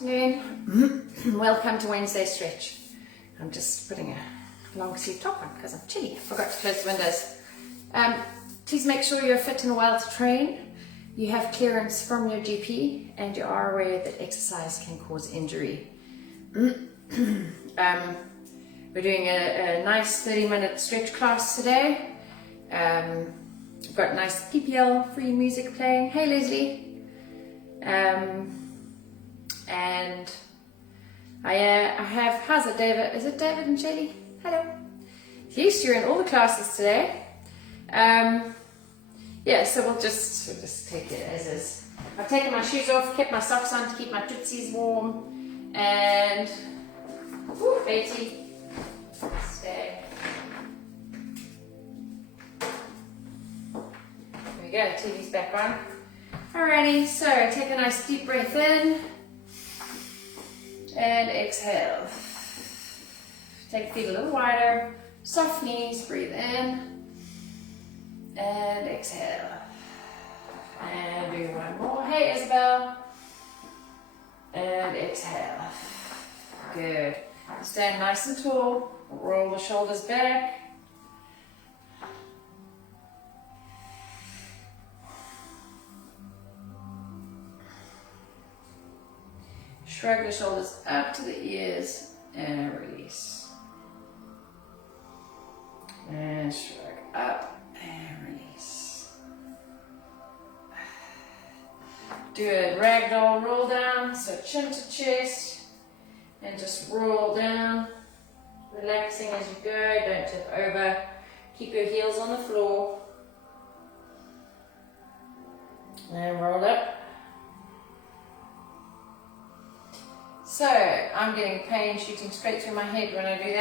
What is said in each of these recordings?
Afternoon. Welcome to Wednesday stretch. I'm just putting a long sleeve top on because I'm chilly. I forgot to close the windows. Please make sure you're fit and well to train. You have clearance from your GP and you are aware that exercise can cause injury. We're doing a nice 30-minute stretch class today. I've got nice PPL free music playing. Hey Leslie. And I have, how's it David? Is it David and Shelly? Hello. Yes, you're in all the classes today. Yeah, so we'll just take it as is. I've taken my shoes off, kept my socks on to keep my tootsies warm, and Betty, stay. There we go, TV's back on. Alrighty, so take a nice deep breath in. And exhale. Take the feet a little wider, soft knees, breathe in, and exhale. And do one more. Hey Isabel. And exhale. Good. Stand nice and tall, roll the shoulders back. Shrug the shoulders up to the ears and release. And shrug up and release. Do a ragdoll roll down, so chin to chest and just roll down, relaxing as you go, don't tip over. Keep your heels on the floor. And roll up. So, I'm getting pain shooting straight through my head when I do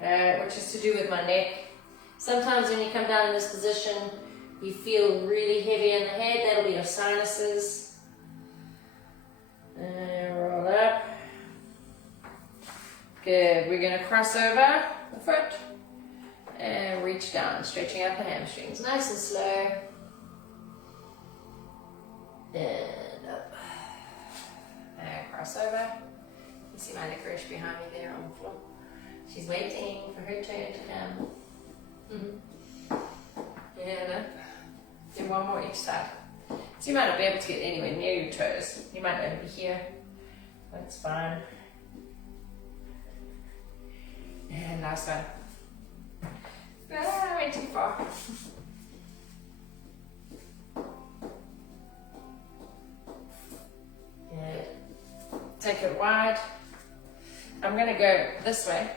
that, which is to do with my neck. Sometimes when you come down in this position, you feel really heavy in the head. That'll be your sinuses. And roll up. Good. We're going to cross over the foot and reach down, stretching out the hamstrings. Nice and slow. And up. And cross over. You see my licorice behind me there on the floor. She's waiting for her turn to come. And up. Do one more each side. So you might not be able to get anywhere near your toes. You might only be here. That's fine. And last one. I went too far. Good. Take it wide. I'm going to go this way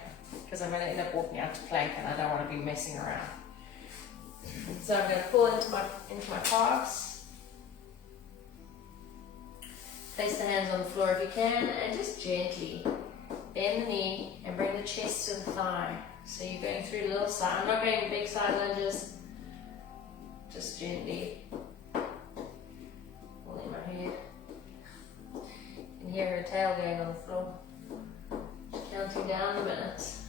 because I'm going to end up walking out to plank and I don't want to be messing around. So I'm going to pull into my calves. Place the hands on the floor if you can and just gently bend the knee and bring the chest to the thigh. So you're going through a little side. I'm not going big side lunges. Just gently holding my head. You can hear her tail going on the floor. Counting down the minutes.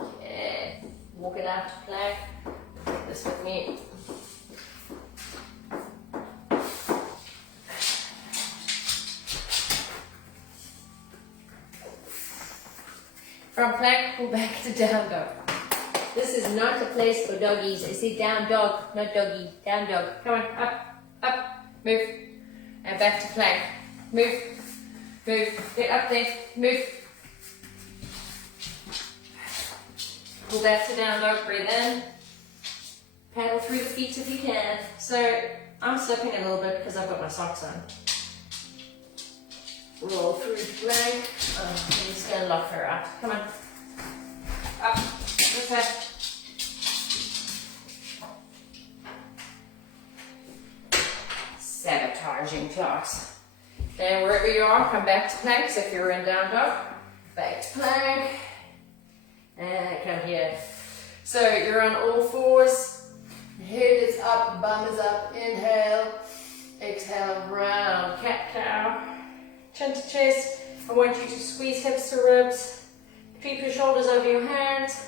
Okay. Walk it out to plank. Take this with me. From plank, pull back to down dog. This is not a place for doggies. I say down dog, not doggy. Down dog. Come on, up, up, move. And back to plank. Move, move. Get up there, move. Pull back to down dog, breathe in. Paddle through the feet if you can. So I'm slipping a little bit because I've got my socks on. Roll through the plank. I'm just going to lock her up. Come on. Up. This way. Sabotaging class. Then wherever you are, come back to plank. So if you're in down dog, back to plank. And come here. So you're on all fours. Head is up, bum is up. Inhale. Exhale, round cat cow. Chin to chest. I want you to squeeze hips to ribs. Keep your shoulders over your hands.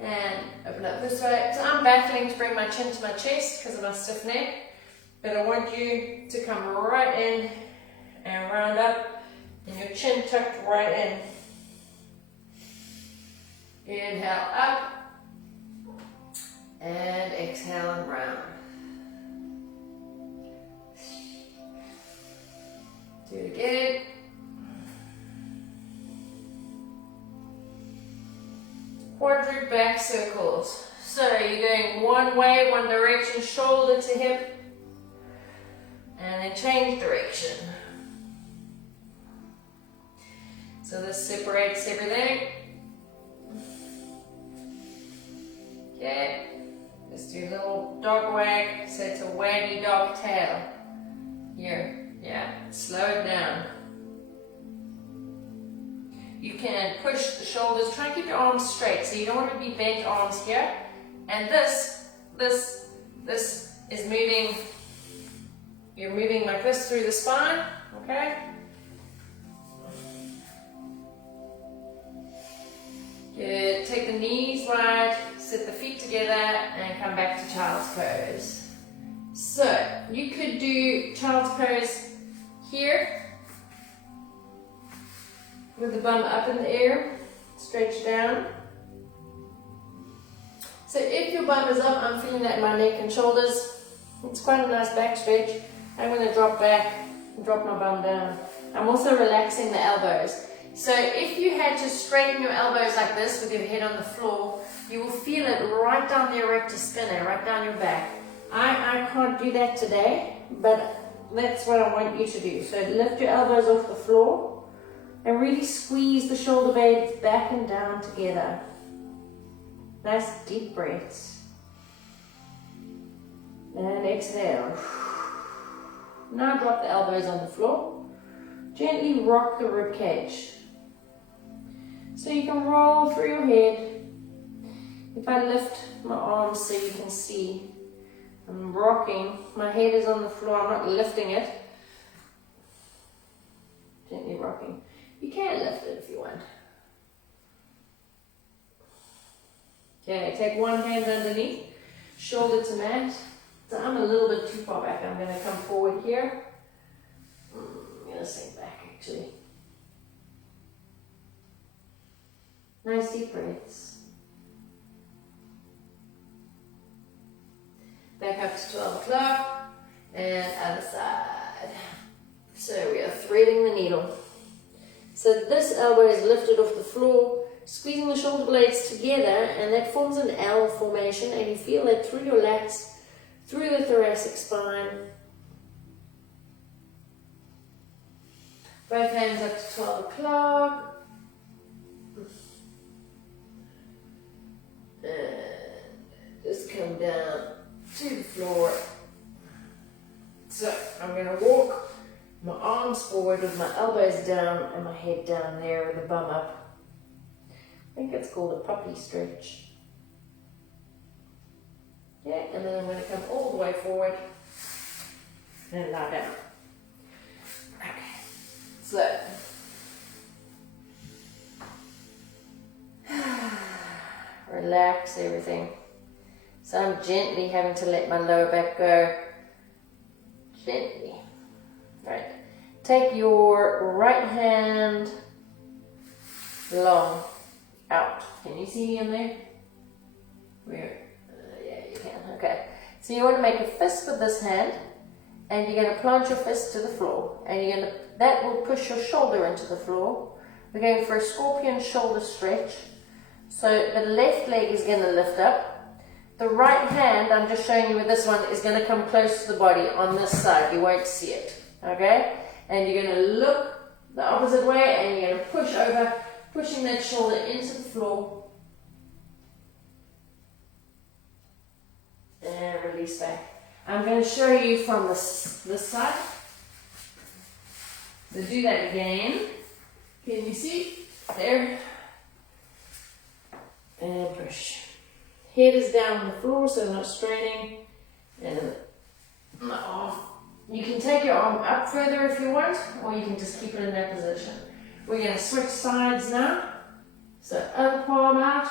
And open up this way. So I'm battling to bring my chin to my chest because of my stiff neck. but I want you to come right in and round up, and your chin tucked right in. Inhale up, and exhale and round. Do it again. Quadruped back circles. So you're going one way, one direction, shoulder to hip, and then change direction. So this separates everything. Okay, let's do a little dog wag, so it's a waggy dog tail. Here, yeah, slow it down. You can push the shoulders, try and keep your arms straight, so you don't want to be bent arms here. And this is moving, you're moving like this through the spine, okay? Good, take the knees wide, sit the feet together, and come back to child's pose. So, you could do child's pose here, with the bum up in the air, stretch down. So if your bum is up, I'm feeling that in my neck and shoulders. It's quite a nice back stretch. I'm going to drop back and drop my bum down. I'm also relaxing the elbows. So if you had to straighten your elbows like this with your head on the floor, you will feel it right down the erector spinae, right down your back. I can't do that today, but that's what I want you to do. So lift your elbows off the floor and really squeeze the shoulder blades back and down together. Nice deep breaths. And exhale. Now drop the elbows on the floor. Gently rock the rib cage. So you can roll through your head. If I lift my arms so you can see, I'm rocking. My head is on the floor, I'm not lifting it. Gently rocking. You can lift it if you want. Okay, take one hand underneath, shoulder to mat. So I'm a little bit too far back. I'm going to come forward here. I'm going to sink back actually. Nice deep breaths. Back up to 12 o'clock and other side. So we are threading the needle. So this elbow is lifted off the floor, squeezing the shoulder blades together, and that forms an L formation, and you feel that through your lats, through the thoracic spine. Both hands up to 12 o'clock. And just come down to the floor. So I'm going to walk my arms forward with my elbows down and my head down there with the bum up. I think it's called a puppy stretch. Yeah, and then I'm going to come all the way forward and lie down. Okay, so relax everything. So I'm gently having to let my lower back go. Gently. Right. Take your right hand long out. Can you see me in there? Where? Yeah, you can. Okay. So you want to make a fist with this hand, and you're going to plant your fist to the floor, and you're going to, that will push your shoulder into the floor. We're going for a scorpion shoulder stretch. So the left leg is going to lift up. The right hand, I'm just showing you with this one, is going to come close to the body on this side. You won't see it. Okay? And you're going to look the opposite way, and you're going to push over, pushing that shoulder into the floor. And release back. I'm going to show you from this side. So do that again. Can you see? There. And push. Head is down on the floor, so not straining. And my arm. You can take your arm up further if you want, or you can just keep it in that position. We're going to switch sides now. So other palm out.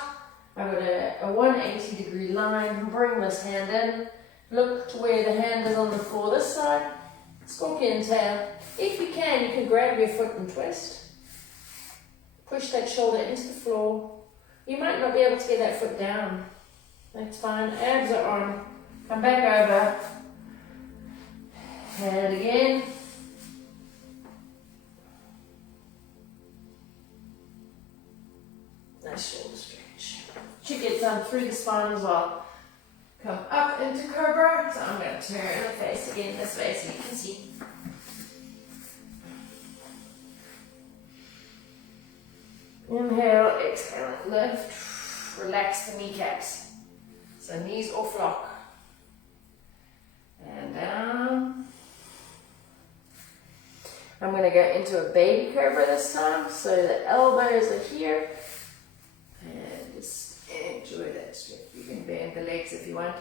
I've got a 180-degree line. Bring this hand in. Look to where the hand is on the floor this side. Scorpion tail. If you can grab your foot and twist. Push that shoulder into the floor. You might not be able to get that foot down. That's fine. Abs are on. Come back over. And again. Nice shoulder stretch. Should get some through the spine as well. Come up into cobra. So I'm going to turn the face again this way so you can see. Inhale, exhale, lift. Relax the kneecaps. So knees off lock. And down. I'm going to go into a baby cobra this time. So the elbows are here. And just enjoy that stretch. You can bend the legs if you want.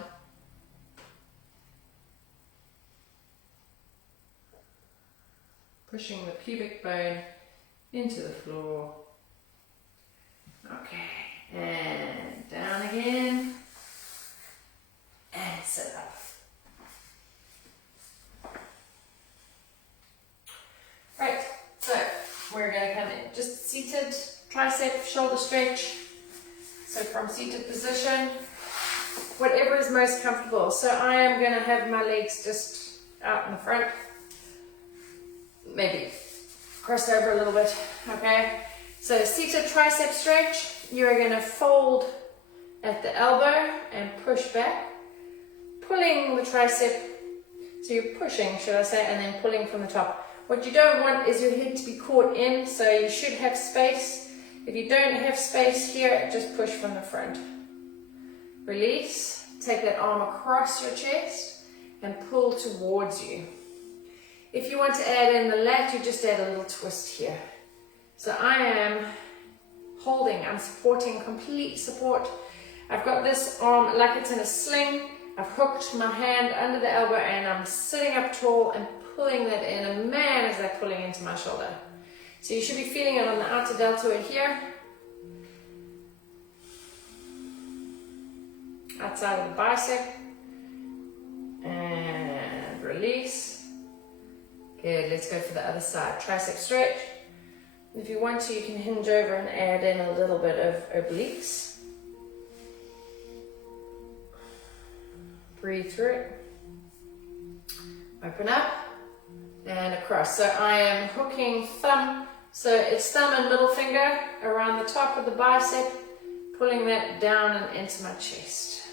Pushing the pubic bone into the floor. Okay, and down again. And sit up. Right, so we're going to come in just seated, tricep, shoulder stretch. So from seated position, whatever is most comfortable. So I am going to have my legs just out in the front, maybe crossed over a little bit, okay? So seated tricep stretch, you're going to fold at the elbow and push back, pulling the tricep, so you're pushing, should I say, and then pulling from the top. What you don't want is your head to be caught in, so you should have space. If you don't have space here, just push from the front. Release, take that arm across your chest and pull towards you. If you want to add in the lat, you just add a little twist here. So I am holding, I'm supporting, complete support. I've got this arm like it's in a sling. I've hooked my hand under the elbow and I'm sitting up tall and pulling that in. And man, is that pulling into my shoulder. So you should be feeling it on the outer deltoid here. Outside of the bicep. And release. Good, let's go for the other side. Tricep stretch. If you want to, you can hinge over and add in a little bit of obliques. Breathe through it. Open up and across. So I am hooking thumb. So it's thumb and middle finger around the top of the bicep, pulling that down and into my chest.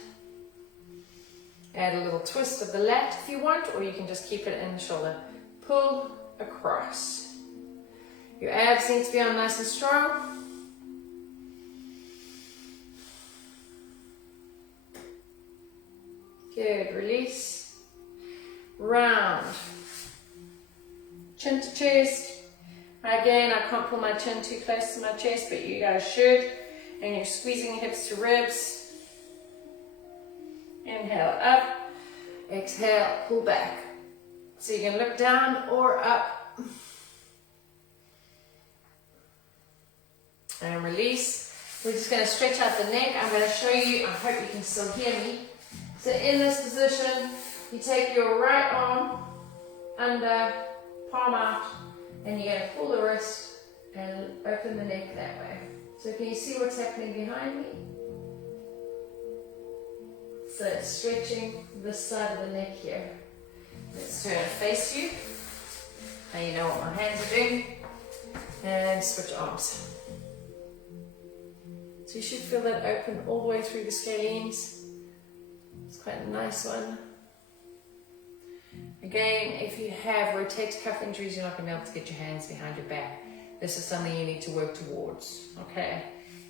Add a little twist of the lat if you want, or you can just keep it in the shoulder. Pull across. Your abs need to be on nice and strong. Good, release. Round. Chin to chest. Again, I can't pull my chin too close to my chest, but you guys should. And you're squeezing hips to ribs. Inhale up. Exhale, pull back. So you can look down or up. And release. We're just going to stretch out the neck. I'm going to show you, I hope you can still hear me. So in this position, you take your right arm under, palm out, and you're going to pull the wrist and open the neck that way. So can you see what's happening behind me? So it's stretching this side of the neck here. Let's turn and face you. Now you know what my hands are doing. And switch arms. So you should feel that open all the way through the scalenes. It's quite a nice one. Again, if you have rotator cuff injuries, you're not going to be able to get your hands behind your back. This is something you need to work towards. Okay,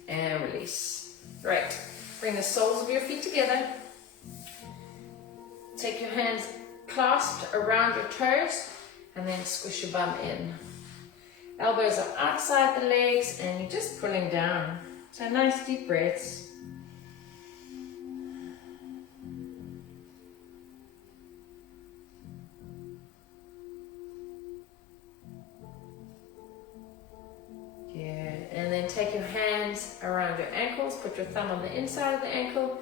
and release. Right, bring the soles of your feet together. Take your hands clasped around your toes and then squish your bum in. Elbows are outside the legs and you're just pulling down. So nice deep breaths. Good. And then take your hands around your ankles. Put your thumb on the inside of the ankle.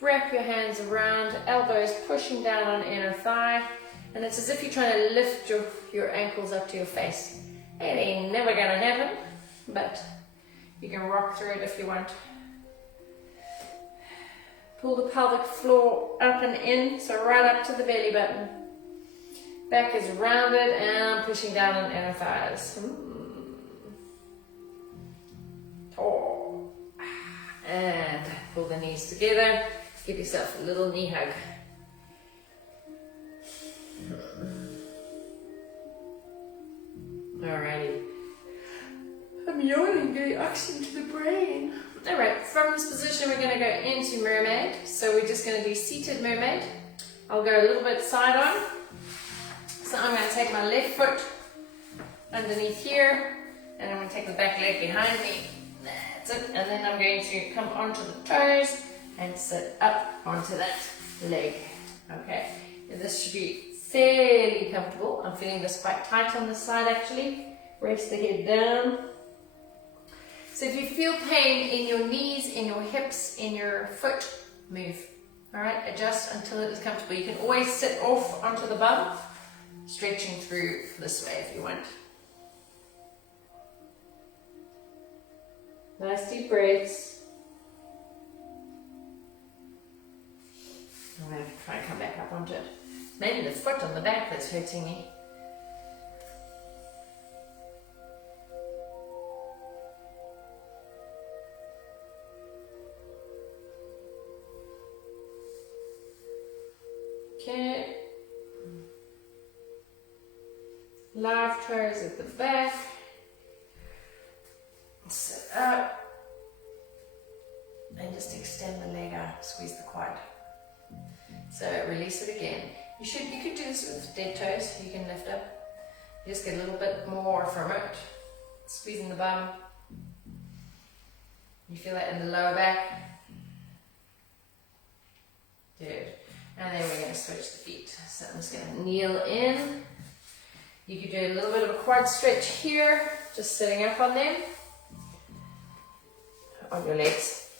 Wrap your hands around, elbows pushing down on inner thigh, and it's as if you're trying to lift your ankles up to your face. It ain't never gonna happen, but you can rock through it if you want. Pull the pelvic floor up and in, so right up to the belly button. Back is rounded and pushing down on inner thighs. Oh. And pull the knees together. Give yourself a little knee hug. Alrighty. I'm yawning, getting oxygen to the brain. Alright, from this position we're going to go into Mermaid. So we're just going to do seated Mermaid. I'll go a little bit side on. So I'm going to take my left foot underneath here, and I'm going to take the back leg behind me. That's it. And then I'm going to come onto the toes and sit up onto that leg. Okay, and this should be fairly comfortable. I'm feeling this quite tight on this side actually. Rest the head down. So if you feel pain in your knees, in your hips, in your foot, move. Alright, adjust until it is comfortable. You can always sit off onto the bum, stretching through this way if you want. Nice deep breaths. I'm going to try and come back up onto it. Maybe the foot on the back that's hurting me. Okay. Live toes at the back. Sit up. And just extend the leg out, squeeze the quad. So release it again. You could do this with dead toes. You can lift up. You just get a little bit more from it. Squeezing the bum. You feel that in the lower back. Good. And then we're going to switch the feet. So I'm just going to kneel in. You could do a little bit of a quad stretch here, just sitting up on them, on your legs.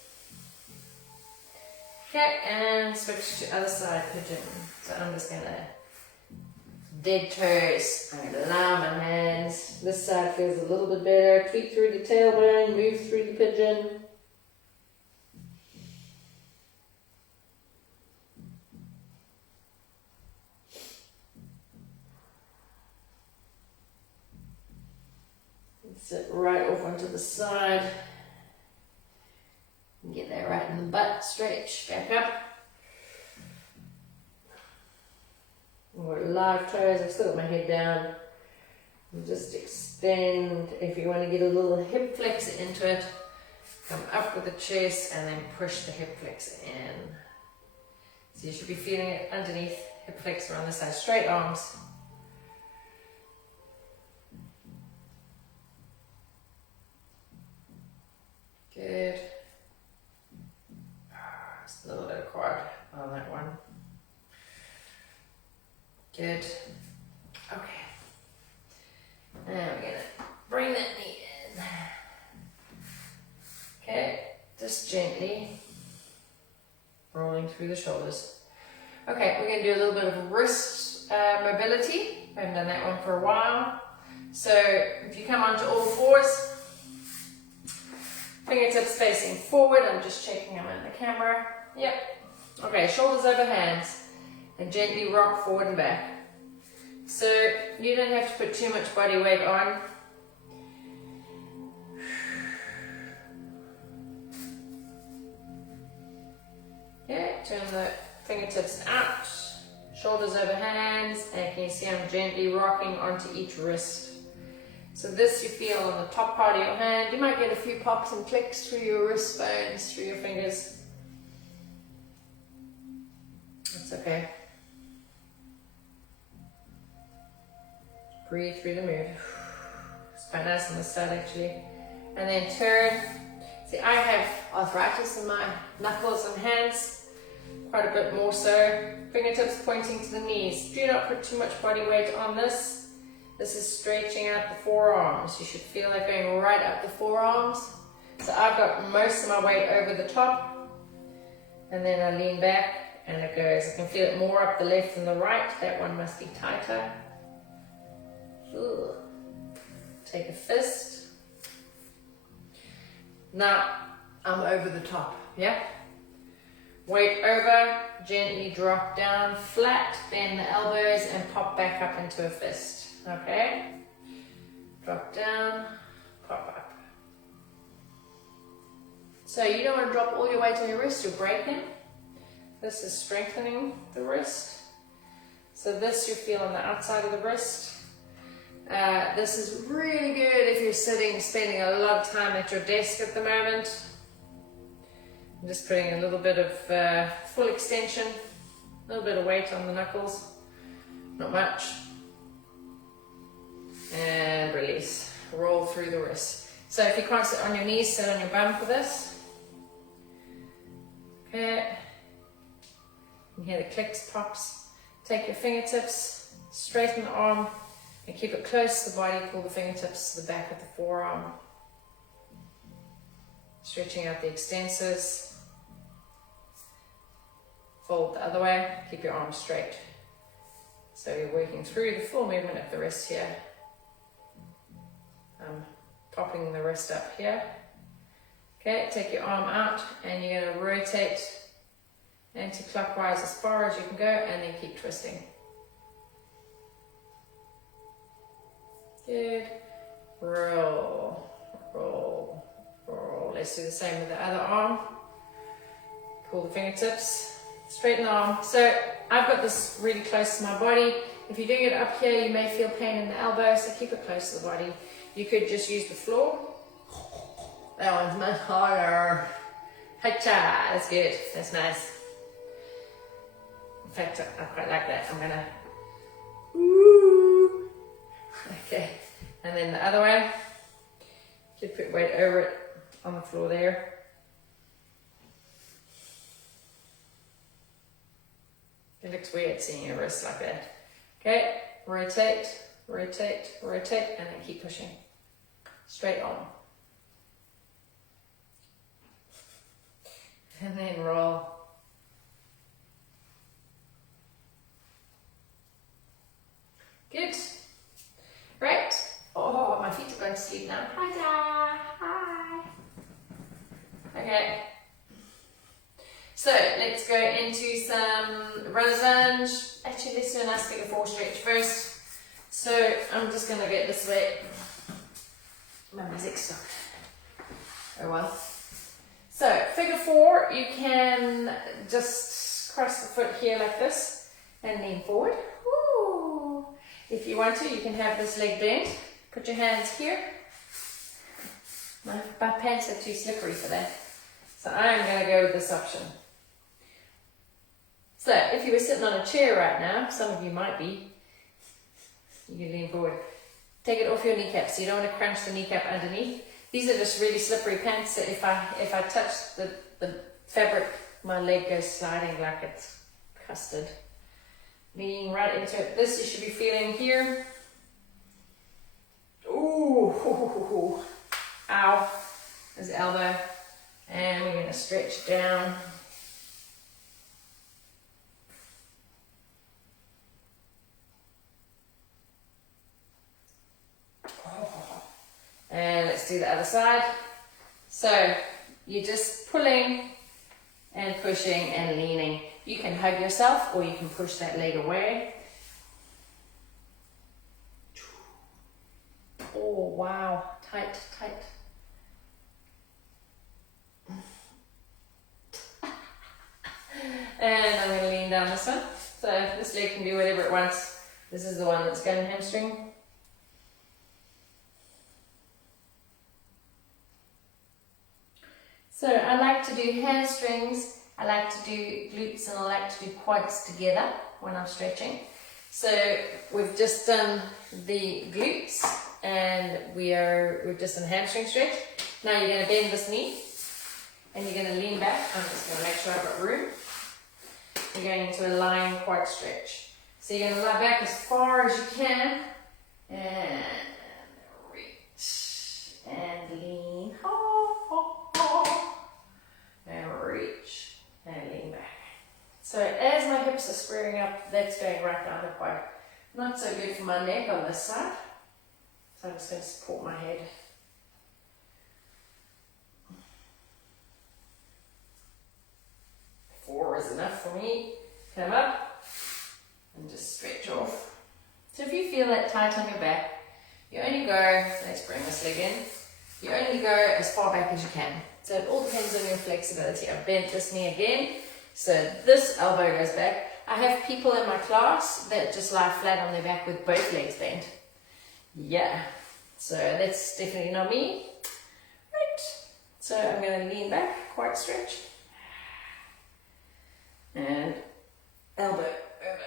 Okay, and switch to other side pigeon. So I'm just going to dead toes. I'm going to allow my hands. This side feels a little bit better. Tweak through the tailbone, move through the pigeon. Sit right off onto the side. Get that right in the butt, stretch, back up. More live toes, I've still got my head down. And just extend, if you want to get a little hip flexor into it, come up with the chest and then push the hip flexor in. So you should be feeling it underneath, hip flexor on this side, straight arms. Good. Just a little bit of quad on that one. Good. Okay. Now we're going to bring that knee in. Okay. Just gently rolling through the shoulders. Okay, we're going to do a little bit of wrist mobility. I haven't done that one for a while. So if you come onto all fours, fingertips facing forward. I'm just checking them in the camera. Yep. Okay, shoulders over hands. And gently rock forward and back. So you don't have to put too much body weight on. Yeah, turn the fingertips out. Shoulders over hands. And can you see I'm gently rocking onto each wrist. So this you feel on the top part of your hand. You might get a few pops and clicks through your wrist bones, through your fingers. That's okay. Breathe through the move. It's quite nice on this side actually. And then turn. See, I have arthritis in my knuckles and hands, quite a bit more so. Fingertips pointing to the knees. Do not put too much body weight on this. This is stretching out the forearms. You should feel like going right up the forearms. So I've got most of my weight over the top. And then I lean back and it goes. I can feel it more up the left than the right. That one must be tighter. Ooh. Take a fist. Now I'm over the top, yeah? Weight over, gently drop down flat, bend the elbows and pop back up into a fist, okay? Drop down, pop up. So you don't want to drop all your weight on your wrist, you'll break them. This is strengthening the wrist. So this you feel on the outside of the wrist. This is really good if you're spending a lot of time at your desk at the moment. I'm just putting a little bit of full extension, a little bit of weight on the knuckles, not much. And release, roll through the wrist. So if you can't sit on your knees, sit on your bum for this. Okay, you hear the clicks, pops. Take your fingertips, straighten the arm, and keep it close to the body. Pull the fingertips to the back of the forearm. Stretching out the extensors. Fold the other way, keep your arms straight. So you're working through the full movement of the wrist here. Popping the wrist up here. Okay, take your arm out and you're going to rotate anti-clockwise as far as you can go and then keep twisting. Good. Roll, roll, roll. Let's do the same with the other arm. Pull the fingertips, straighten the arm. So I've got this really close to my body. If you're doing it up here, you may feel pain in the elbow, so keep it close to the body. You could just use the floor. That one's much harder. Hacha, that's good, that's nice. In fact, I quite like that. I'm gonna, ooh. Okay, and then the other way. Just put weight over it on the floor there. It looks weird seeing your wrist like that. Okay, rotate, rotate, rotate, and then keep pushing. Straight on. And then roll. Good. Right. Oh, my feet are going to sleep now. Hi. Hi. Okay. So let's go into some runner's lunge. Actually, let's do a nice figure 4 stretch first. So I'm just going to get this way. My music's stuck. Oh well. So figure 4, you can just cross the foot here like this and lean forward. Woo. If you want to, you can have this leg bent. Put your hands here. My pants are too slippery for that. So I'm going to go with this option. So if you were sitting on a chair right now, some of you might be, you lean forward. Take it off your kneecap, so you don't want to crunch the kneecap underneath. These are just really slippery pants, so if I touch the fabric, my leg goes sliding like it's custard. Leaning right into it. This you should be feeling here. Ooh, ow, there's the elbow. And we're going to stretch down. And let's do the other side. So you're just pulling and pushing and leaning. You can hug yourself or you can push that leg away. Oh wow, tight, tight. And I'm going to lean down this one. So this leg can do whatever it wants. This is the one that's going hamstring. So I like to do hamstrings, I like to do glutes, and I like to do quads together when I'm stretching. So we've just done the glutes and we've just done a hamstring stretch. Now you're going to bend this knee and you're going to lean back. I'm just going to make sure I've got room. You're going into a lying quad stretch. So you're going to lie back as far as you can and reach and lean. And reach and lean. Yep, that's going right down the quad. Not so good for my neck on this side. So I'm just going to support my head. 4 is enough for me. Come up and just stretch off. So if you feel that tight on your back, you only go, let's bring this leg in, you only go as far back as you can. So it all depends on your flexibility. I've bent this knee again, so this elbow goes back. I have people in my class that just lie flat on their back with both legs bent. Yeah, so that's definitely not me. Right, so I'm going to lean back, quite stretch. And elbow over.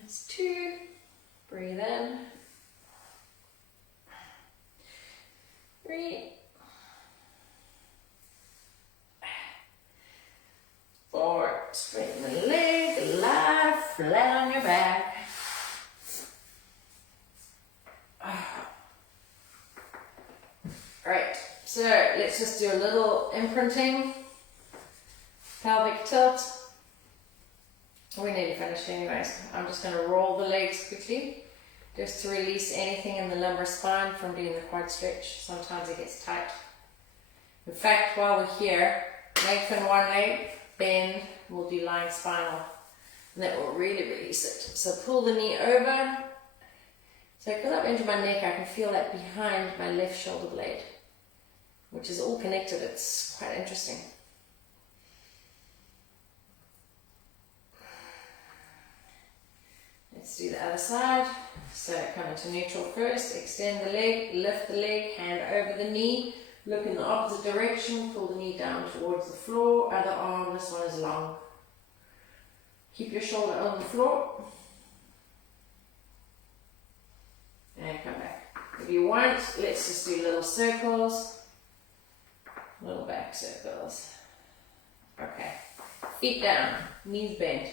That's 2. Breathe in. 3. 4. Straighten the leg, lie flat on your back. Right, so let's just do a little imprinting. Pelvic tilt. We need to finish anyways. I'm just going to roll the legs quickly just to release anything in the lumbar spine from doing the quad stretch. Sometimes it gets tight. In fact, while we're here, lengthen one leg, bend, we'll do lying spinal. And that will really release it. So pull the knee over. So because I've injured my neck, I can feel that behind my left shoulder blade, which is all connected. It's quite interesting. Let's do the other side. So come into neutral first, extend the leg, lift the leg, hand over the knee, look in the opposite direction, pull the knee down towards the floor, other arm, this one is long. Keep your shoulder on the floor. And come back. If you want, let's just do little circles, little back circles. Okay, feet down, knees bent.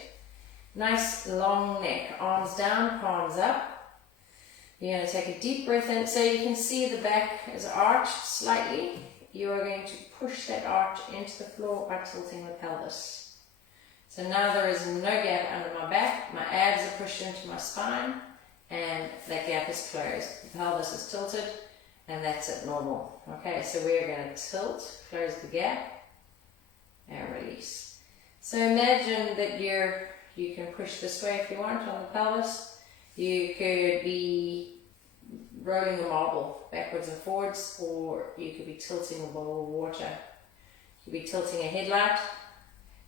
Nice long neck, arms down, palms up. You're going to take a deep breath in, so you can see the back is arched slightly. You are going to push that arch into the floor by tilting the pelvis. So now there is no gap under my back, my abs are pushed into my spine, and that gap is closed. The pelvis is tilted, and that's it, normal. Okay, so we're going to tilt, close the gap, and release. So imagine that you can push this way if you want on the pelvis. You could be rolling a marble backwards and forwards, or you could be tilting a bowl of water. You could be tilting a headlight.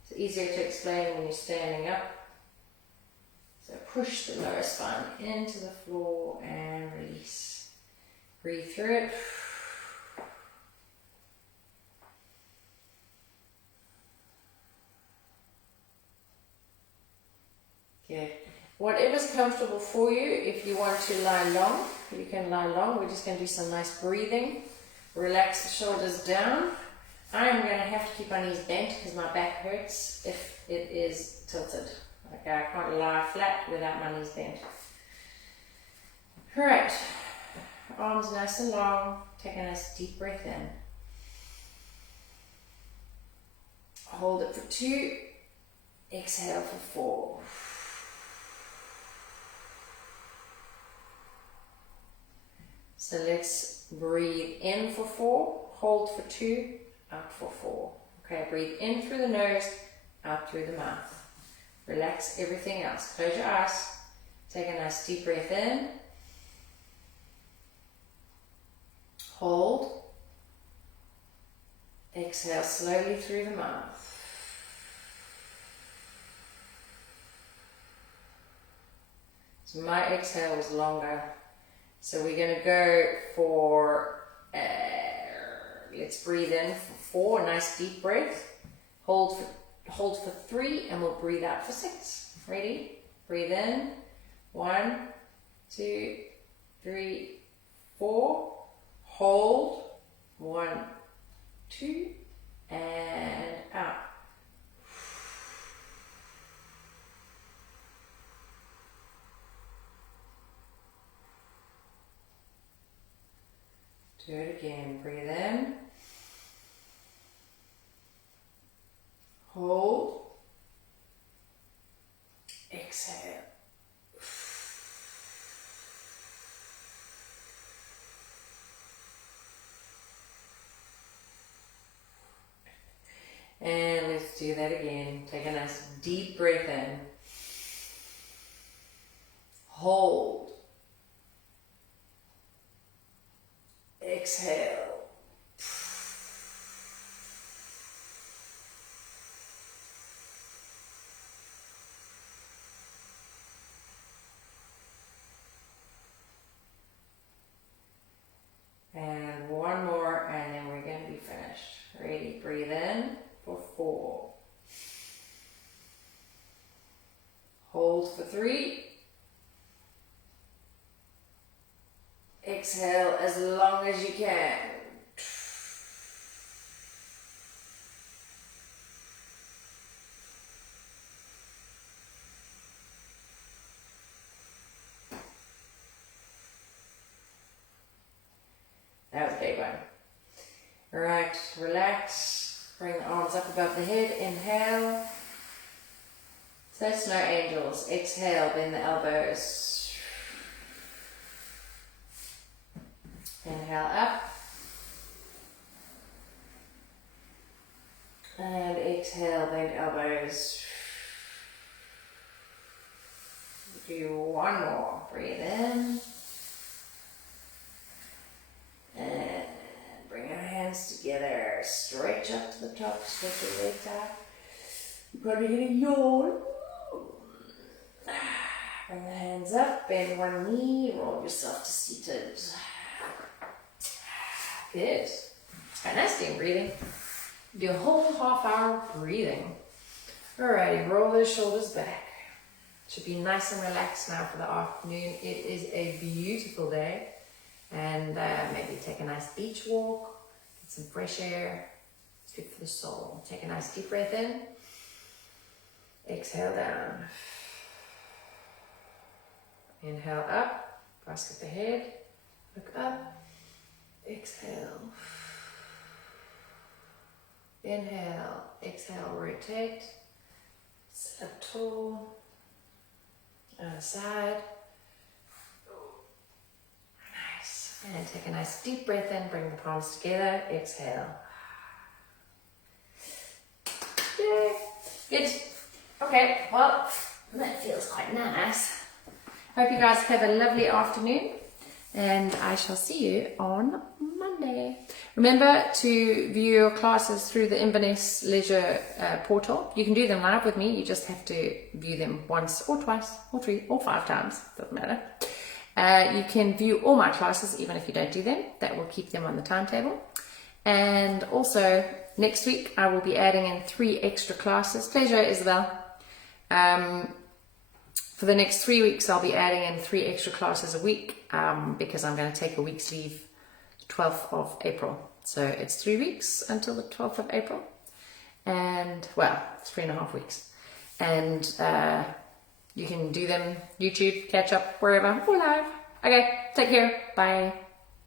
It's easier to explain when you're standing up. So push the lower spine into the floor and release. Breathe through it. Good. Whatever's comfortable for you. If you want to lie long, you can lie long. We're just going to do some nice breathing. Relax the shoulders down. I am going to have to keep my knees bent because my back hurts if it is tilted. Okay, I can't lie flat without my knees bent. Alright, arms nice and long. Take a nice deep breath in. Hold it for 2. Exhale for 4. So let's breathe in for 4, hold for 2, out for 4. Okay, breathe in through the nose, out through the mouth. Relax everything else. Close your eyes. Take a nice deep breath in. Hold. Exhale slowly through the mouth. So my exhale was longer. So we're going to go for, let's breathe in for 4, nice deep breath. Hold for 3, and we'll breathe out for 6. Ready? Breathe in. 1, 2, 3, 4. Hold. 1, 2, and out. Do it again. Breathe in. hold, exhale. And let's do that again. Take a nice deep breath in. Hold. Exhale. And one more, and then we're going to be finished. Ready? Breathe in for 4. Hold for 3. Exhale as long as you can. That was day 1. Alright, relax. Bring the arms up above the head. Inhale. So snow angels. Exhale, bend the elbows. Inhale up. And exhale, bend elbows. Do one more. Breathe in. And bring our hands together. Stretch up to the top. Stretch your legs out. You're probably going to yawn. Bring the hands up. Bend one knee. Roll yourself to seated. Good. Quite nice doing breathing. Do a whole half hour breathing. Alrighty, roll those shoulders back. Should be nice and relaxed now for the afternoon. It is a beautiful day. And maybe take a nice beach walk, get some fresh air. It's good for the soul. Take a nice deep breath in. Exhale down. Inhale up, basket the head, look up, exhale. Inhale, exhale, rotate, sit up tall, other side. Nice. And take a nice deep breath in, bring the palms together, exhale. Yay. Good. Okay, well, that feels quite nice. Hope you guys have a lovely afternoon, and I shall see you on Monday. Remember to view your classes through the Inverness Leisure portal. You can do them live with me. You just have to view them once or twice or 3 or 5 times. Doesn't matter. You can view all my classes even if you don't do them. That will keep them on the timetable. And also next week I will be adding in 3 extra classes. Pleasure, Isabel. For the next 3 weeks I'll be adding in 3 extra classes a week because I'm going to take a week's leave 12th of April. So it's 3 weeks until the 12th of April. And well, it's 3.5 weeks. And you can do them YouTube, catch up, wherever, or live. Okay, take care. Bye.